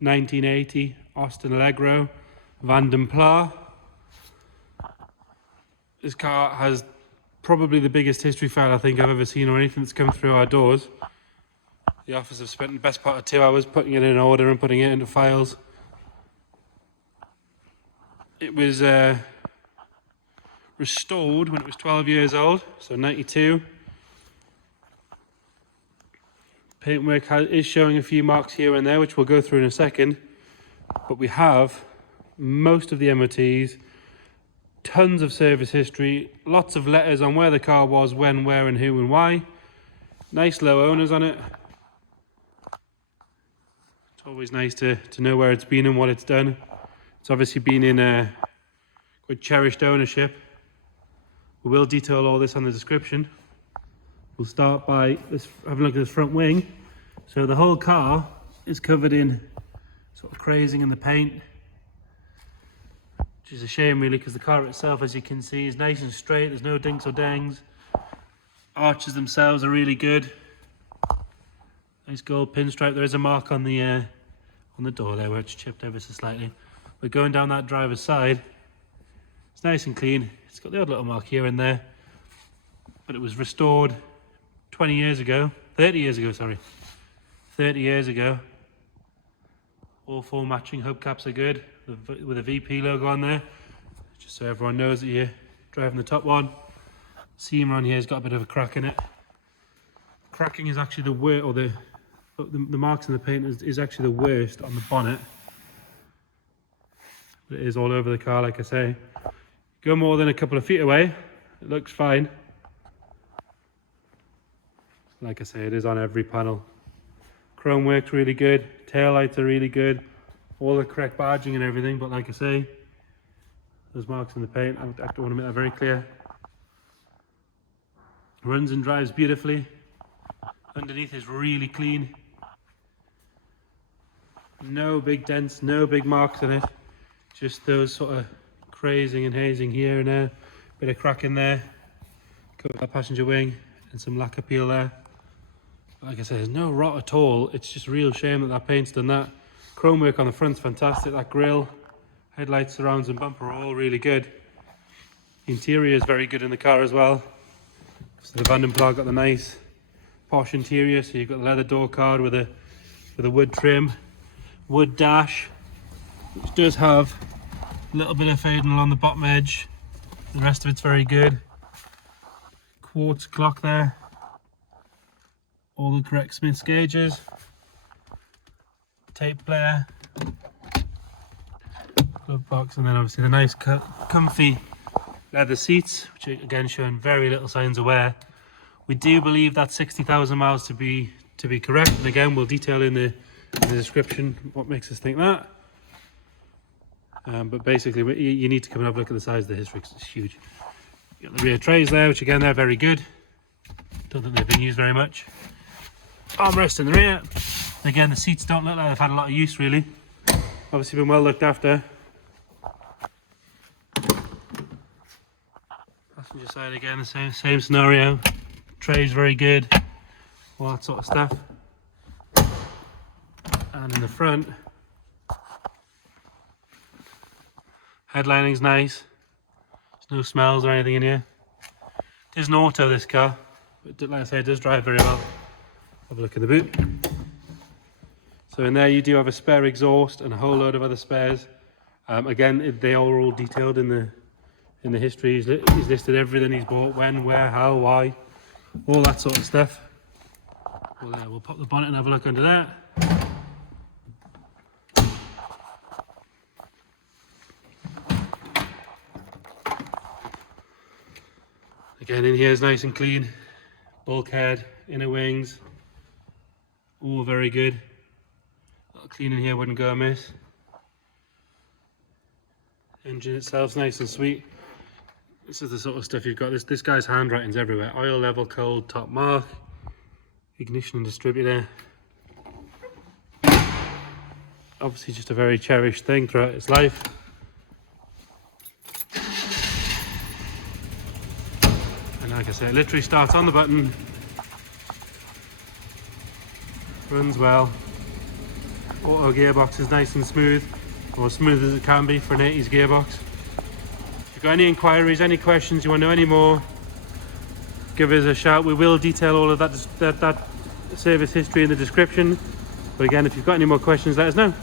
1980 Austin Allegro, Vanden Plas. This car has probably the biggest history file I think I've ever seen on anything that's come through our doors. The office have spent the best part of 2 hours putting it in order and putting it into files. It was restored when it was 12 years old, so 92. Paintwork is showing a few marks here and there, which we'll go through in a second. But we have most of the MOTs, tons of service history, lots of letters on where the car was, when, where and who and why. Nice low owners on it. It's always nice to know where it's been and what it's done. It's obviously been in quite cherished ownership. We will detail all this on the description. We'll start by having a look at this front wing. So the whole car is covered in sort of crazing in the paint, which is a shame really, because the car itself, as you can see, is nice and straight. There's no dinks or dangs. Arches themselves are really good. Nice gold pinstripe. There is a mark on the door there where it's chipped ever so slightly. But going down that driver's side, it's nice and clean. It's got the odd little mark here and there, but it was restored 30 years ago, sorry. 30 years ago. All four matching hubcaps are good, with a VP logo on there, just so everyone knows that you're driving the top one. Seam around here has got a bit of a crack in it. Cracking is actually the worst, or the marks in the paint is actually the worst on the bonnet. But it is all over the car, like I say. Go more than a couple of feet away, it looks fine. Like I say, it is on every panel. Chrome work's really good, tail lights are really good, all the correct badging and everything, but like I say, those marks in the paint, I want to make that very clear. Runs and drives beautifully. Underneath is really clean. No big dents, no big marks in it. Just those sort of crazing and hazing here and there. Bit of crack in there. Cover that passenger wing and some lacquer peel there. Like I said, there's no rot at all. It's just a real shame that paint's done that. Chrome work on the front's fantastic. That grille, headlights, surrounds and bumper are all really good. The interior is very good in the car as well. So the Vanden Plas got the nice posh interior. So you've got the leather door card with a wood trim, wood dash, which does have a little bit of fading along the bottom edge. The rest of it's very good. Quartz clock there. All the correct Smith's gauges. Tape player. Glove box, and then obviously the nice comfy leather seats, which are again showing very little signs of wear. We do believe that 60,000 miles to be correct, and again we'll detail in the description what makes us think that. But basically you need to come and have a look at the size of the history, because it's huge. You got the rear trays there, which again they're very good. Don't think they've been used very much. Armrest in the rear. Again, the seats don't look like they've had a lot of use really. Obviously been well looked after. Passenger side again, the same scenario. Trays very good. All that sort of stuff. And in the front, headlining's nice. There's no smells or anything in here. It is an auto, this car, but like I say, it does drive very well. Have a look in the boot. So in there you do have a spare exhaust and a whole load of other spares. Again, they are all detailed in the history. He's listed everything he's bought, when, where, how, why, all that sort of stuff. We'll pop the bonnet and have a look under there. Again, in here is nice and clean. Bulkhead, inner wings, all very good. A little clean in here wouldn't go amiss. Engine itself's nice and sweet. This is the sort of stuff you've got. This guy's handwriting's everywhere. Oil level, cold, top mark, ignition and distributor. Obviously just a very cherished thing throughout its life. And like I say, it literally starts on the button, runs well. auto gearbox is nice and smooth, or smooth as it can be for an 80s gearbox. If you've got any inquiries, any questions, you want to know any more, give us a shout. We will detail all of that service history in the description. But again, if you've got any more questions, let us know.